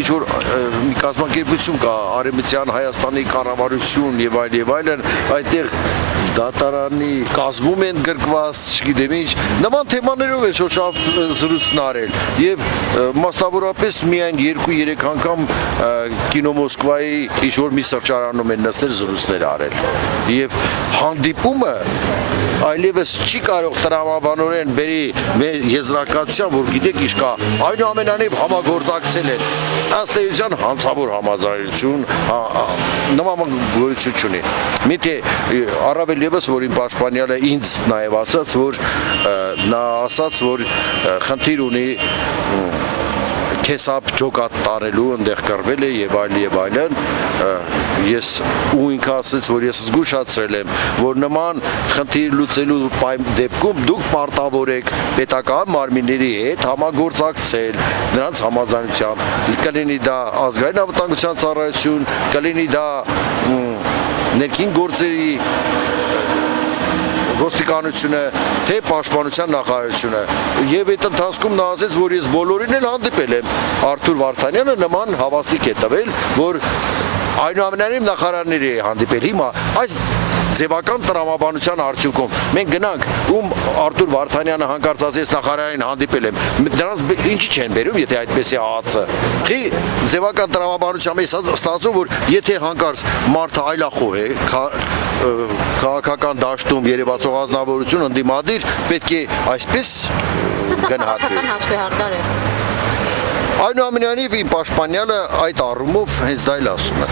Ինչ-որ մի կազմակերպություն կա, Արևմտյան Հայաստանի կառավարություն եւ այլն, այդտեղ դատարանի կազմում են գրկված, չգիտեմ ինչ, նման թեմաներով է շոշափ զրույցն արել եւ մասնավորապես միայն 2-3 անգամ կինո Մոսկվայի ինչ-որ մի սրճարանում են նստել զրույցներ արել եւ հանդիպումը այլևս չի կարող տրամաբանորեն բերի մեր եզրակացության, որ գիտեք ինչ կա, այնուամենայնիվ համագործակցել են, ըստ էության հանցավոր համաձայնություն, նման գոյություն չունի։ Միթե առավել ևս, որ իմ պաշտպանյալը ինձ նաև ասաց, որ նա ասաց, որ խնդիր ունի քեսապ ջոկատ տարելու ընդեղ կռվել է եւ այլն ես ու ինքը ասաց որ ես զգուշացրել եմ որ նման խնդիր լուծելու դեպքում դուք պարտավոր եք պետական մարմինների հետ համագործակցել նրանց համաձայնությամբ կլինի դա ազգային անվտանգության ծառայություն կլինի դա ներքին գործերի ոստիկանությունը, թե պաշտպանության նախարարությունը եւ այդ ընթացքում նա ասաց, որ ես բոլորին էլ հանդիպել եմ։ Արթուր Վարդանյանը նման հավաստիք է տվել, որ այնուամենայնիվ նախարարների է հանդիպել։ Հիմա այս ձևական տրամաբանության արդյունքում մենք գնանք ում Արթուր Վարդանյանը հանկարծ ասեց նախարարին հանդիպել եմ դրանց ինչի չեն բերում եթե այդպես է ԱԱՑ-ը խի ձևական տրամաբանությամբ է ստացվում որ եթե հանկարծ մարդը այլախոհ է քաղաքական դաշտում երևացող ազնվորություն ընդդիմադիր պետք է այսպես գնահատվի այնուամենայնիվ իմ պաշտպանյալը այդ առումով հենց դա էլ ասում է